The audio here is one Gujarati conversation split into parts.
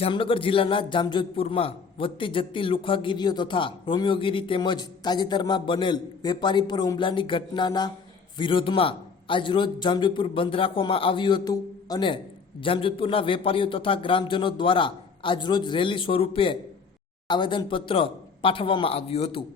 જામનગર જિલ્લાના જામજોધપુરમાં વધતી જતી લુખાગીરીઓ તથા રોમિયોગીરી તેમજ તાજેતરમાં બનેલ વેપારી પર હુમલાની ઘટનાના વિરોધમાં આજરોજ જામજોધપુર બંધ રાખવામાં આવ્યું હતું અને જામજોધપુરના વેપારીઓ તથા ગ્રામજનો દ્વારા આજરોજ રેલી સ્વરૂપે આવેદનપત્ર પાઠવવામાં આવ્યું હતું।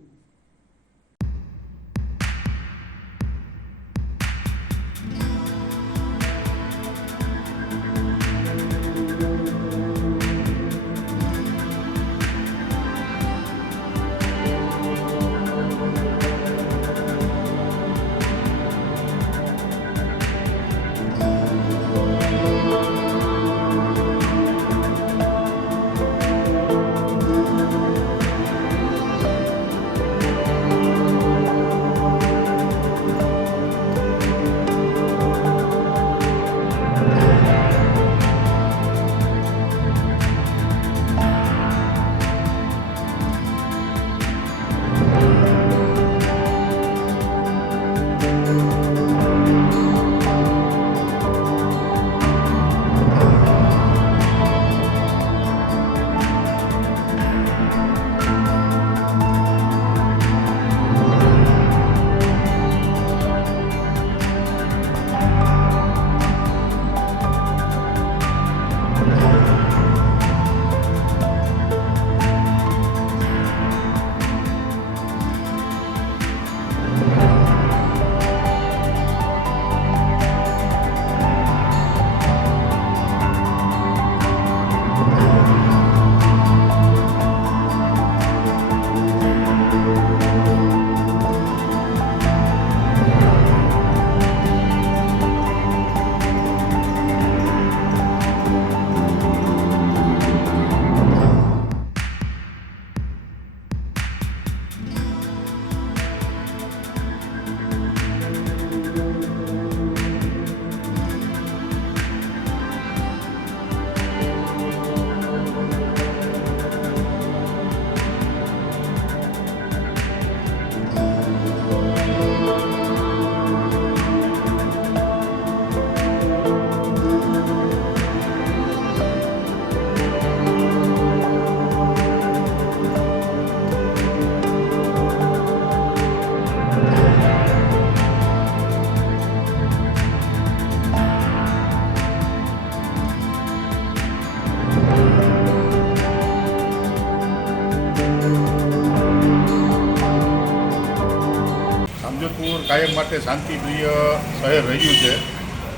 જામજોધપુર કાયમ માટે શાંતિપ્રિય શહેર રહ્યું છે,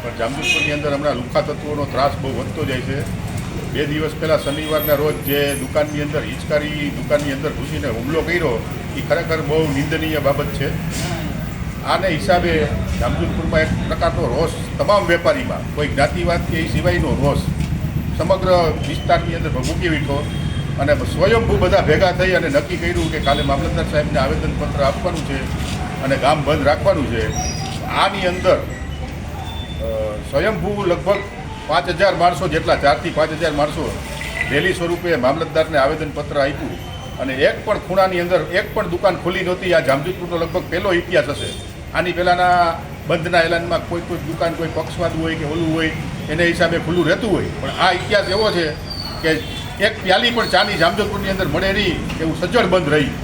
પણ જામજોધપુરની અંદર હમણાં લુખ્ખા તત્વોનો ત્રાસ બહુ વધતો જાય છે। 2 દિવસ પહેલાં શનિવારના રોજ જે દુકાનની અંદર હિચકારી દુકાનની અંદર ઘૂસીને હુમલો કર્યો એ ખરેખર બહુ નિંદનીય બાબત છે। આને હિસાબે જામજોધપુરમાં એક પ્રકારનો રોષ તમામ વેપારીમાં, કોઈ જ્ઞાતિવાદ કે એ સિવાયનો રોષ સમગ્ર વિસ્તારની અંદર મૂકી વીઠો અને સ્વયંભૂ બધા ભેગા થઈ અને નક્કી કર્યું કે કાલે મામલતદાર સાહેબને આવેદનપત્ર આપવાનું છે અને ગામ બંધ રાખવાનું છે। આની અંદર સ્વયંભૂ લગભગ 5000 માણસો જેટલા, 4 થી 5000 માણસો રેલી સ્વરૂપે મામલતદારને આવેદનપત્ર આપ્યું અને એક પણ ખૂણાની અંદર એક પણ દુકાન ખુલ્લી નહોતી। આ જામજોધપુરનો લગભગ પહેલો ઇતિહાસ હશે। આની પહેલાંના બંધના એલાનમાં કોઈ દુકાન કોઈ પક્ષવાદ હોય કે ઓલું હોય એને હિસાબે ખુલ્લું રહેતું હોય, પણ આ ઇતિહાસ એવો છે કે એક પ્યાલી પણ ચાની જામજોધપુરની અંદર મળે નહીં એવું સજ્જડ બંધ રહ્યું।